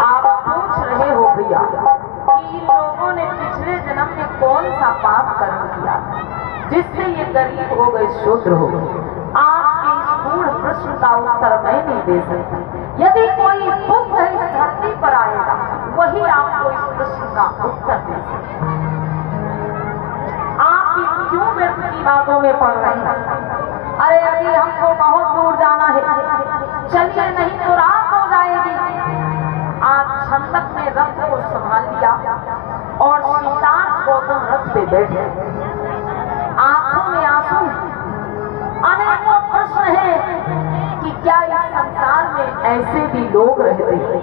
आप पूछ रहे हो भैया कि इन लोगों ने पिछले जन्म में कौन सा पाप कर्म किया जिससे ये गरीब हो गए, शूद्र हो गए। आपके इस पूर्ण प्रश्न का उत्तर मैं नहीं दे सकती। यदि कोई बुद्ध इस धरती पर आएगा वही आपको इस प्रश्न का उत्तर दे सकता। आप क्यों व्यर्थ की बातों में पड़ रहे हैं? अरे अभी हमको बहुत दूर जाना है, चलिए नहीं तो रात हो जाएगी। आज छंदक ने रथ को संभाल लिया और सिद्धार्थ गौतम रथ पे बैठे, आंखों में आंसू। अनेकों प्रश्न है कि क्या इस संसार में ऐसे भी लोग रहते हैं?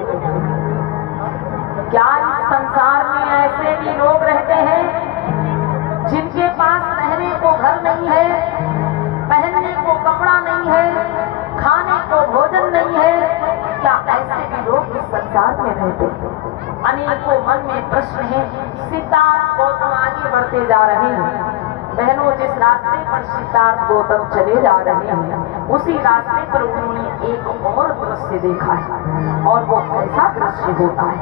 क्या इस संसार में ऐसे भी लोग रहते हैं जिनके पास रहने को घर नहीं है, पहनने को कपड़ा नहीं है, खाने को भोजन नहीं है? क्या ऐसे भी लोग इस संसार में रहते हैं? अनेकों मन में प्रश्न है। सिद्धार्थ गौतम आगे बढ़ते जा रहे हैं। बहनों, जिस रास्ते पर सिद्धार्थ गौतम चले जा रहे हैं उसी रास्ते पर उन्होंने एक और दृश्य देखा है, और वो कैसा दृश्य होता है?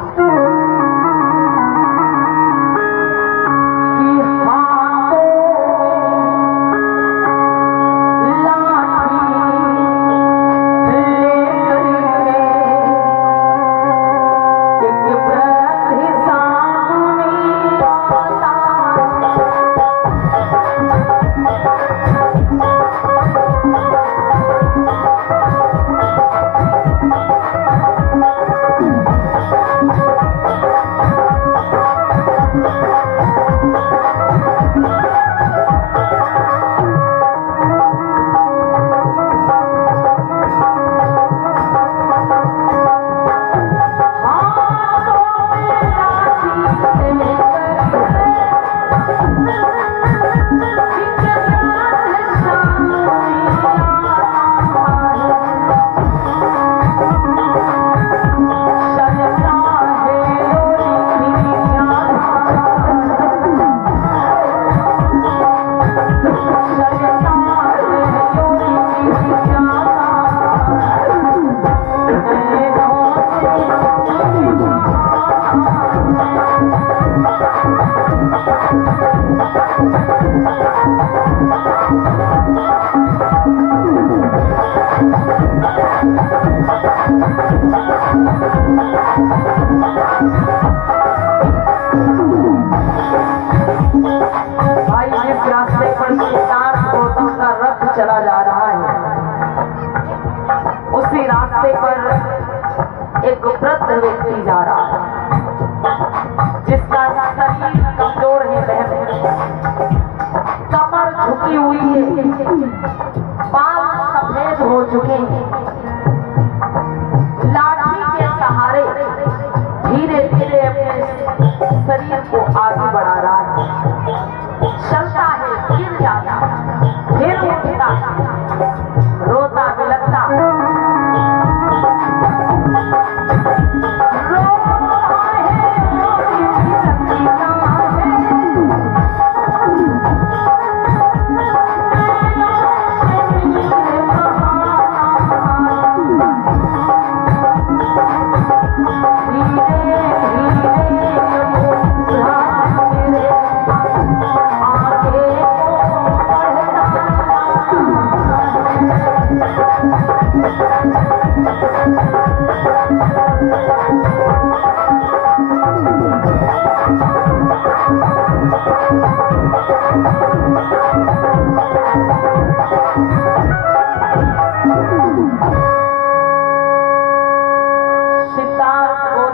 चला जा रहा है, उसी रास्ते पर एक वृद्ध व्यक्ति जा रहा है जिसका शरीर कमजोर है, बहन, कमर झुकी हुई है, बाल सफेद हो चुके हैं। लाठी के सहारे धीरे धीरे अपने शरीर को आगे बढ़ा रहा है। चलता है, गिर जाता है, फिर उठता, रोता बिलखता,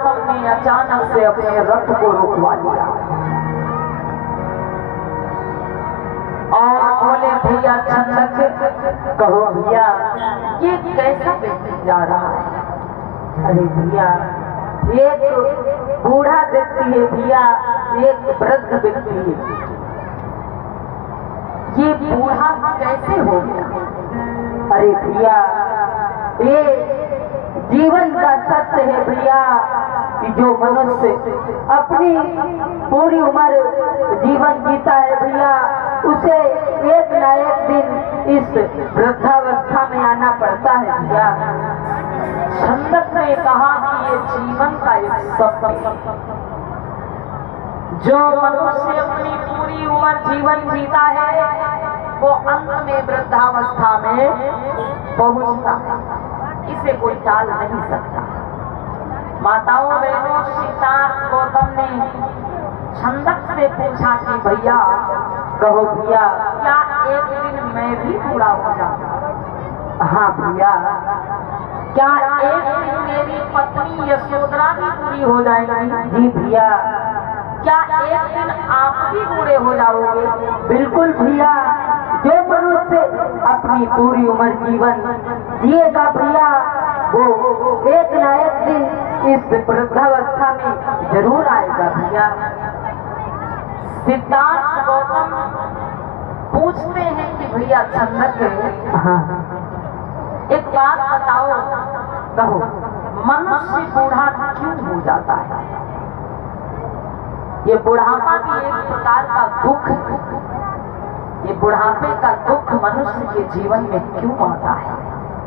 गौतम ने अचानक से अपने रथ को रुकवा लिया और बोले, भैया छंदक, कहो भैया, ये कैसा व्यक्ति जा रहा है? अरे भैया, एक बूढ़ा व्यक्ति है भैया, एक वृद्ध व्यक्ति है। ये बूढ़ा कैसे हो गया? अरे भैया, ये जीवन का सत्य है भैया कि जो मनुष्य अपनी पूरी उम्र जीवन जीता है भैया, उसे एक न एक दिन इस वृद्धावस्था में आना पड़ता है भैया। छंदक ने कहा कि ये जीवन का एक सत्य है। जो मनुष्य अपनी पूरी उम्र जीवन जीता है वो अंत में वृद्धावस्था में पहुंचता है, इसे कोई टाल नहीं सकता। माताओं बहनों, सिद्धार्थ गौतम ने छंदक से पूछा कि भैया, कहो भैया, क्या एक दिन मैं भी बूढ़ा हो जाऊं? हाँ भैया। क्या एक दिन मेरी पत्नी यशोधरा भी बूढ़ी हो जाएगी? जी भैया। क्या एक दिन आप भी बूढ़े हो जाओगे? बिल्कुल भैया। जो मनुष्य अपनी पूरी उम्र जीवन जिएगा भैया, वो एक न एक दिन इस वृद्धावस्था में जरूर आएगा भैया। सिद्धार्थ गौतम पूछते हैं कि भैया छंदक, हाँ, एक बात बताओ, कहो, मनुष्य बूढ़ा क्यों हो जाता है? ये बुढ़ापा भी एक प्रकार का दुख है। ये बुढ़ापे का दुख मनुष्य के जीवन में क्यों आता है?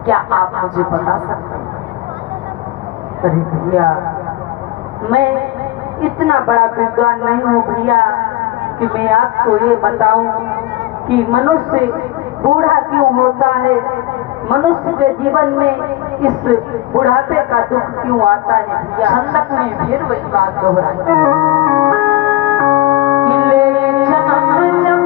क्या आप मुझे बता सकते हैं? अरे भैया, मैं इतना बड़ा विद्वान नहीं हूँ भैया कि मैं आपको ये बताऊं कि मनुष्य बूढ़ा क्यों होता है, मनुष्य के जीवन में इस बुढ़ापे का दुख क्यों आता है भैया। छंदक ने फिर वही बात दोहराई कि ले जन्म जब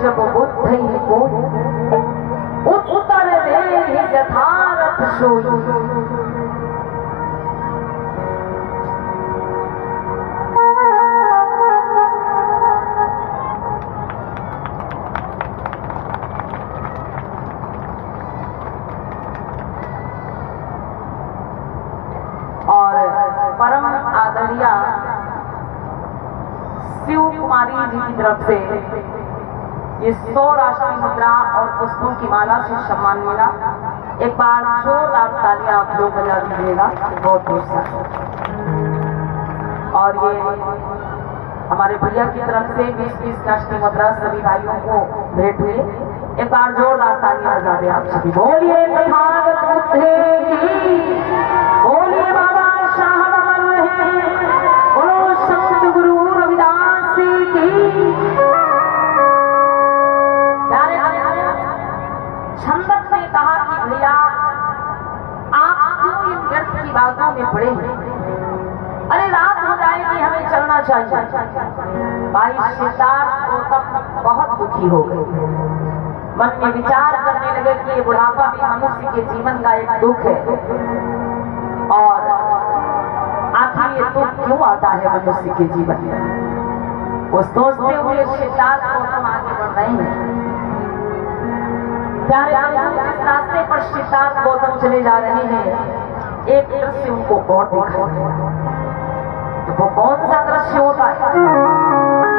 जब बुद्ध ही को उत्तर दे यथारथ सोई। और परम आदरणीय शिव कुमारी जी की तरफ से ये 100 राष्ट्रीय मुद्रा और पुष्पों की माला से सम्मान मिला। एक बार जोरदार तालियां आप लोग बजा दीजिएगा, बहुत बहुत सारा। और ये हमारे भैया की तरफ से 20-20 राष्ट्रीय मुद्रा सभी भाइयों को भेंट हुई। एक बार जोरदार तालियां बजा दें आप सभी। बोलिए तथागत बुद्ध की, बोलिए बाबा साहब अमर रहे, बोलो संत गुरु रविदास की। छंदक ने कहा कि भैया आप क्यों इन व्यर्थ की बातों में पड़े हैं? अरे रात हो जाएगी, हमें चलना चाहिए। भाई सिद्धार्थ गौतम बहुत दुखी हो गए, मन में विचार करने लगे कि ये बुढ़ापा भी मनुष्य के जीवन का एक दुख है और आखिर ये दुख क्यों आता है मनुष्य के जीवन में। वो सोचते हुए सिद्धार्थ गौतम आगे बढ़ रहे हैं। प्यारे जिस रास्ते पर सिद्धार्थ गौतम चले जा रहे हैं एक दृश्य उनको और दिखाई दिया। वो कौन सा दृश्य होता है?